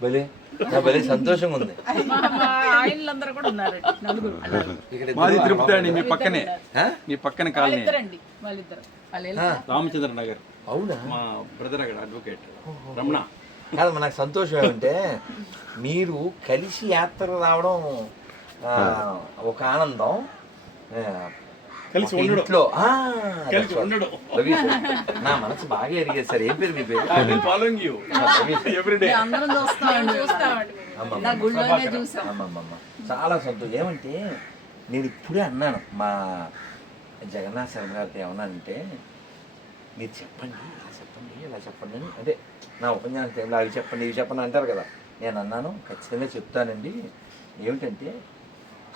భలే నా భలే సంతోషంగా ఉంది మా మా ఆయనలందరూ కూడా ఉన్నారు. నలుగురు. ఇక్కడ మాది తిరుపతి అండి మీ పక్కనే. ఆ? మీ పక్కన కాలనీ. వాళ్ళిద్దరండి వాళ్ళిద్దరు. వాళ్ళు వెళ్తారు. రామచంద్ర నగర్. అవునా? మా బ్రదర్ అక్కడ అడ్వకేట్. రమణ. కాదు నాకు సంతోషం ఏమంటే మీరు కలిసి యాత్ర రావడం ఆ, ఒక ఆనందం. ఆ, కలిసి ఒక ఉండడం. ఇంట్లో ఆ, కలిసి. ఉండడం. నా మనసు బాగా ఎరిగేది సార్. ఏం పేరు మీ పేరు? Following you. ఎవ్రీడే అందరం చూస్తామండి. చూస్తామండి. అమ్మమ్మ. గుళ్ళోనే చూసాం. చాలా సంతోషం. ఏమంటే నేను ఇప్పుడే అన్నాను మా జగన్నాథ్ శర్మ గారితో ఏమన్నానంటే మీరు చెప్పండి ఇలా చెప్పండి ఇలా చెప్పండి అని. అంటే నా ఉపన్యాసం టైంలో అవి చెప్పండి ఇవి చెప్పండి అంటారు కదా. నేను అన్నాను ఖచ్చితంగా చెప్తానండి. ఏమిటంటే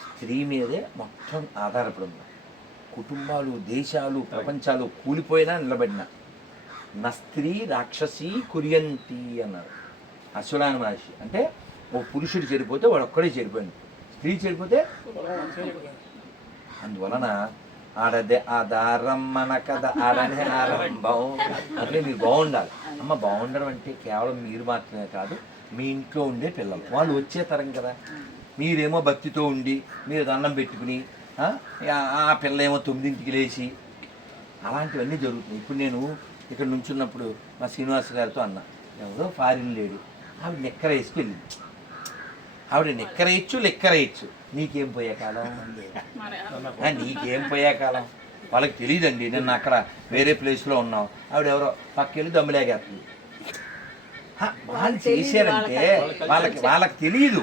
స్త్రీ మీదే మొత్తం ఆధారపడి ఉంది కుటుంబాలు దేశాలు ప్రపంచాలు కూలిపోయినా నిలబడిన నా స్త్రీ రాక్షసి కురియంతి అన్నారు. అశ్వలాన మహర్షి. అంటే ఓ పురుషుడు చెడిపోతే వాడు ఒక్కడే చెడిపోయింది స్త్రీ చెడిపోతే అందువలన ఆడదే ఆధారం మన కథ ఆడనే ఆరంభం. అట్లే మీరు బాగుండాలి. అమ్మ బాగుండడం అంటే కేవలం మీరు మాత్రమే కాదు మీ ఇంట్లో ఉండే పిల్లలు. వాళ్ళు వచ్చే తరం కదా. మీరేమో భక్తితో ఉండి మీరు దండం పెట్టుకుని ఆ, పిల్ల ఏమో తొమ్మిదింటికి లేచి అలాంటివన్నీ జరుగుతున్నాయి. ఇప్పుడు నేను ఇక్కడ నుంచున్నప్పుడు మా శ్రీనివాస్ గారితో అన్నా. ఎవరో ఫారిన్ లేడు. ఆవిడ నిక్కర వేసుకెళ్ళింది ఆవిడ నిక్కరేయచ్చు లెక్కరేయచ్చు. నీకేం పోయే కాలం? నీకేం పోయే కాలం? వాళ్ళకి తెలియదండి నేను అక్కడ వేరే ప్లేస్లో ఉన్నాం. ఆవిడ ఎవరో పక్కెళ్ళి దమ్ములేగేస్తుంది. హ, వాళ్ళు చేశారంటే వాళ్ళకి వాళ్ళకి తెలియదు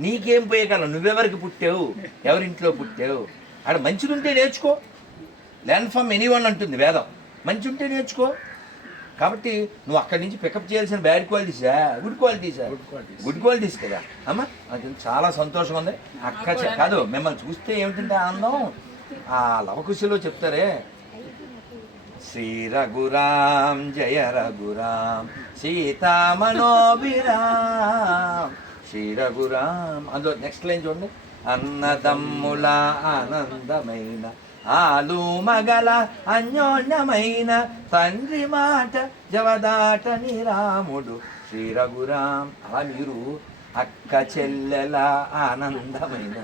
నీకేం పోయే కాలం నువ్వెవరికి పుట్టావు? ఎవరింట్లో పుట్టావు? ఆడ మంచిది ఉంటే నేర్చుకో. ల్యాండ్ ఫ్రమ్ ఎనీ వన్ అంటుంది వేదం. మంచి ఉంటే నేర్చుకో. కాబట్టి నువ్వు అక్కడి నుంచి పికప్ చేయాల్సిన బ్యాడ్ క్వాలిటీసా గుడ్ క్వాలిటీసా గుడ్ క్వాలిటీస్ కదా. అమ్మ నాకు చాలా సంతోషంగా ఉంది అక్క చె- కాదు మిమ్మల్ని చూస్తే ఏమిటంటే ఆనందం? ఆ లవకుశలో చెప్తారే. శ్రీ రఘురాం జయ రఘురాం సీతామనోభిరామ్ శ్రీ రఘురాం అందులో నెక్స్ట్ లైన్ చూడండి. అన్నదమ్ముల ఆనందమైన ఆలు మగల అన్యోన్యమైన తండ్రి మాట జవదాటని రాముడు శ్రీ రఘురాం అలా మీరు అక్క చెల్లెల ఆనందమైన.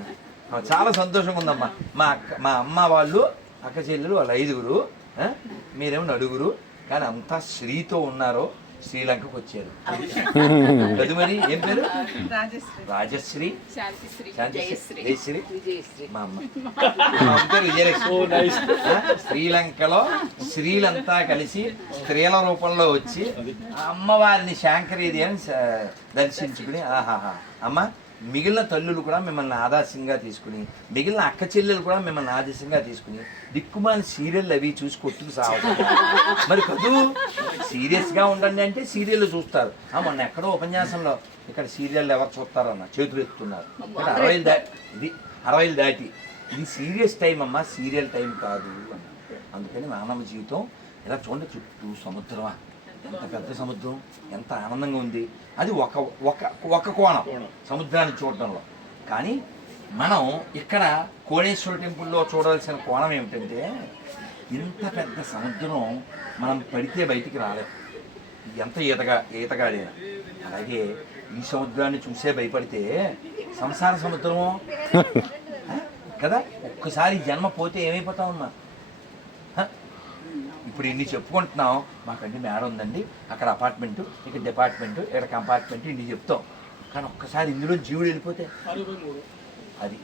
చాలా సంతోషంగా ఉందమ్మా. మా అక్క మా అమ్మ వాళ్ళు అక్క చెల్లెలు వాళ్ళు ఐదుగురు మీరేమో నలుగురు కానీ అంతా శ్రీతో ఉన్నారో శ్రీలంకకు వచ్చారు. అది మరి ఏం పేరు? రాజశ్రీ. రాజశ్రీ. శాంతిశ్రీ. శాంతిశ్రీ. జయశ్రీ. విజయశ్రీ. మా అమ్మ. పేరు విజయలక్ష్మి. శ్రీలంకలో స్త్రీలంతా కలిసి స్త్రీల రూపంలో వచ్చి అమ్మవారిని శాంకరీదేవిని స- దర్శించుకుని ఆహాహా. అమ్మ? మిగిలిన తల్లులు కూడా మిమ్మల్ని ఆదర్శంగా తీసుకుని మిగిలిన అక్క చెల్లెలు కూడా మిమ్మల్ని ఆదర్శంగా తీసుకుని దిక్కుమాలి సీరియల్ అవి చూసి కొట్టుకు సాగుతారు మరి కదూ? సీరియస్గా ఉండండి అంటే సీరియల్ చూస్తారు. మొన్న ఎక్కడో ఉపన్యాసంలో ఇక్కడ సీరియల్ ఎవరు చూస్తారన్న చేతులు ఎత్తుతున్నారు. ఇక్కడ అరవై దాటి ఇది అరవై దాటి. ఇది సీరియస్ టైం అమ్మా సీరియల్ టైం కాదు అన్న అందుకని మానవ జీవితం ఇలా చూడండి చుట్టూ సముద్రమా? ఎంత పెద్ద సముద్రం ఎంత ఆనందంగా ఉంది. అది ఒక ఒక ఒక కోణం సముద్రాన్ని చూడటంలో. కానీ మనం ఇక్కడ కోణేశ్వర టెంపుల్లో చూడాల్సిన కోణం ఏమిటంటే ఇంత పెద్ద సముద్రం మనం పడితే బయటికి రాలేం ఎంత ఈతగా ఈతగాడైనా. అలాగే ఈ సముద్రాన్ని చూసే భయపడితే సంసార సముద్రము? కదా? ఒక్కసారి జన్మ పోతే ఏమైపోతామమ్మా హ? ఇప్పుడు ఇన్ని చెప్పుకుంటున్నాం మాకండి మేడ ఉందండి. అక్కడ అపార్ట్మెంట్ ఇక్కడ డిపార్ట్మెంట్ ఇక్కడ కంపార్ట్మెంట్ ఇన్ని చెప్తాం. కానీ ఒక్కసారి ఇందులో జీవుడు వెళ్ళిపోతే? అది.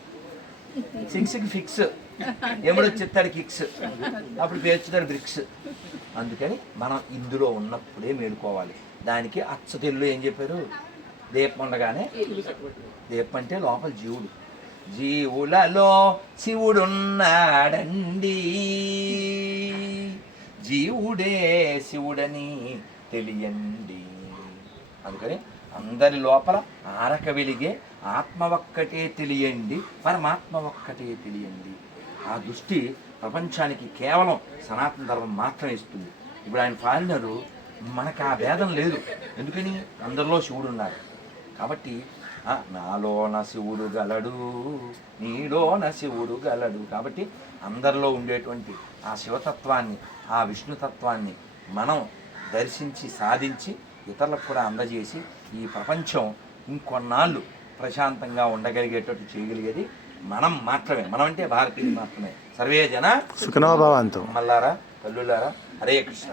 సిక్స్కి ఫిక్స్. ఎముడు చెప్తాడు కిక్స్. అప్పుడు పేర్చుతాడు బ్రిక్స్. అందుకని మనం ఇందులో ఉన్నప్పుడే మేలుకోవాలి. దానికి అచ్చ తెలుగులో ఏం చెప్పారు? దీపం ఉండగానే దీపం అంటే లోపల జీవుడు. జీవులలో శివుడున్నాడండి. జీవుడే శివుడని తెలియండి. అందుకని అందరి లోపల ఆరక వెలిగే ఆత్మ ఒక్కటే తెలియండి పరమాత్మ ఒక్కటే తెలియండి. ఆ దృష్టి ప్రపంచానికి కేవలం సనాతన ధర్మం మాత్రమే ఇస్తుంది. ఇప్పుడు ఆయన ఫారినరు మనకు ఆ భేదం లేదు. ఎందుకని? అందరిలో శివుడు ఉన్నారు కాబట్టి నాలోన శివుడు గలడు నీలోన శివుడు గలడు. కాబట్టి అందరిలో ఉండేటువంటి ఆ శివతత్వాన్ని ఆ విష్ణుతత్వాన్ని మనం దర్శించి సాధించి ఇతరులకు కూడా అందజేసి ఈ ప్రపంచం ఇంకొన్నాళ్ళు ప్రశాంతంగా ఉండగలిగేటట్టు చేయగలిగేది మనం మాత్రమే. మనం అంటే భారతీయులు మాత్రమే. సర్వే జన సుఖనో భవంతు. మల్లారా తల్లులారా హరే కృష్ణ.